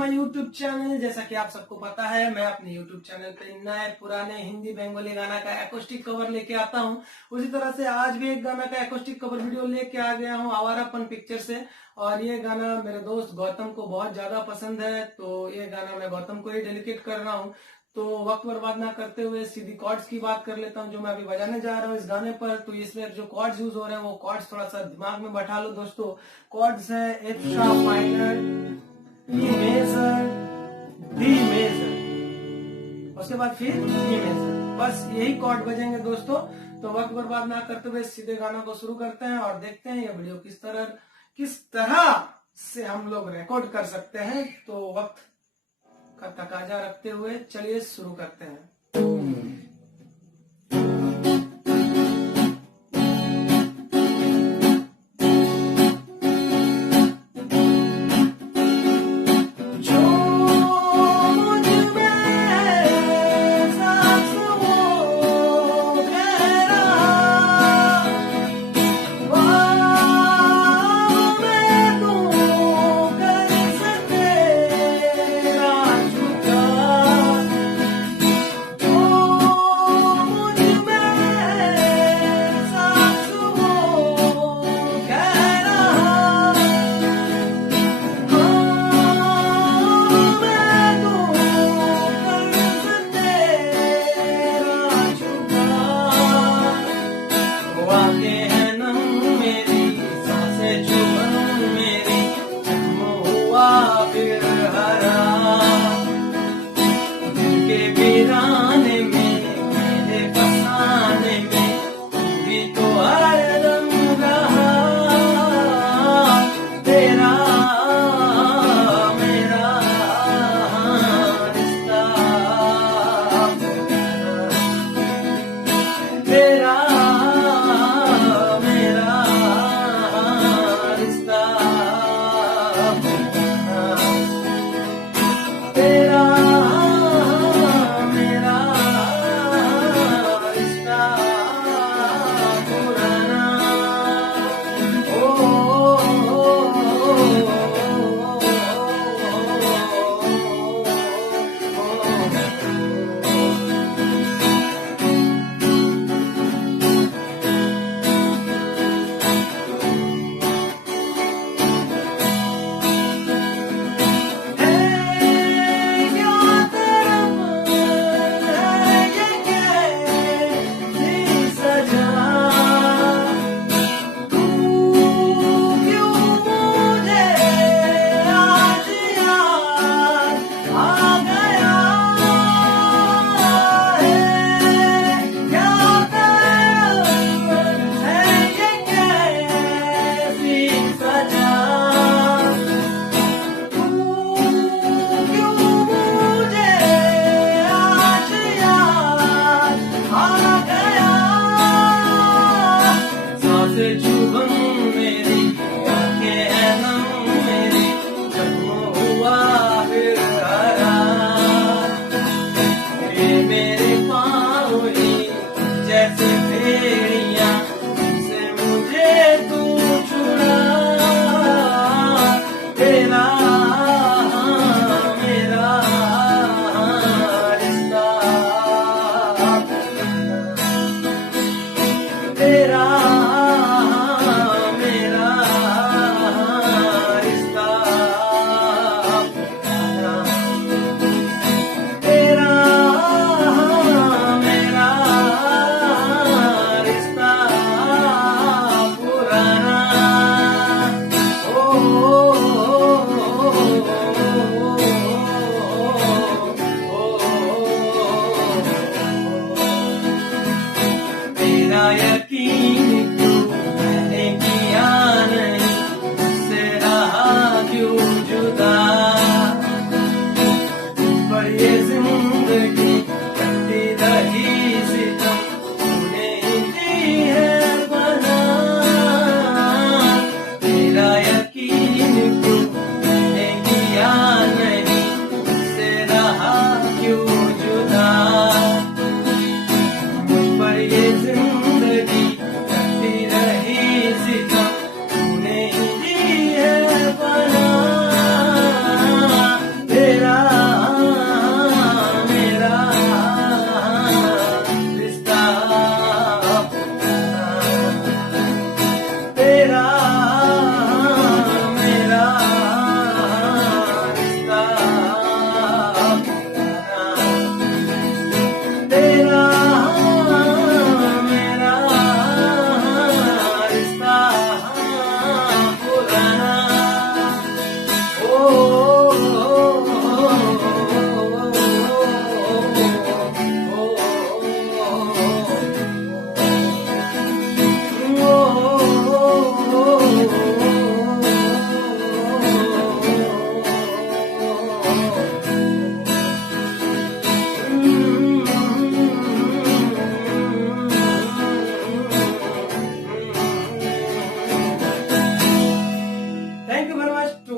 My YouTube channel. जैसा कि आप सबको पता है, मैं अपने यूट्यूब चैनल पे नए पुराने हिंदी बंगाली गाना का एकोस्टिक कवर लेके आता हूं। उसी तरह से आज भी एक गाना का एकोस्टिक कवर वीडियो लेके आ गया हूं आवारापन पिक्चर से। और ये गाना मेरे दोस्त गौतम को बहुत ज्यादा पसंद है, तो ये गाना मैं गौतम को ही डेडिकेट कर रहा हूँ। तो वक्त बर्बाद ना करते हुए सीधी कॉर्ड्स की बात कर लेता हूँ जो मैं अभी बजाने जा रहा हूँ इस गाने पर। तो इसमें जो कॉर्ड्स यूज हो रहे हैं वो कॉर्ड्स थोड़ा सा दिमाग में बैठा लो दोस्तों। कॉर्ड्स है F sharp minor, E major, D major, उसके बाद फिर ई मेजर। बस यही कॉर्ड बजेंगे दोस्तों। तो वक्त बर्बाद ना करते हुए सीधे गाना को शुरू करते हैं और देखते हैं ये वीडियो किस तरह से हम लोग रिकॉर्ड कर सकते हैं। तो वक्त का तकाजा रखते हुए चलिए शुरू करते हैं।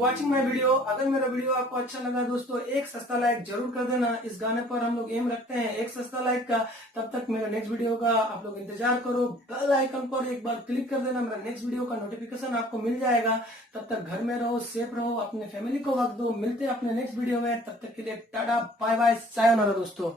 Watching my video. अगर मेरा वीडियो आपको अच्छा लगा दोस्तों, एक सस्ता लाइक जरूर कर देना। इस गाने पर हम लोग एम रखते हैं एक सस्ता लाइक का। तब तक मेरा नेक्स्ट वीडियो का आप लोग इंतजार करो। बेल आइकन पर एक बार क्लिक कर देना, मेरा नेक्स्ट वीडियो का नोटिफिकेशन आपको मिल जाएगा। तब तक घर में रहो, सेफ रहो, अपने फैमिली को वक्त दो। मिलते हैं अपने नेक्स्ट वीडियो में, तब तक के लिए टाटा बाय बाय सायोनारा दोस्तों।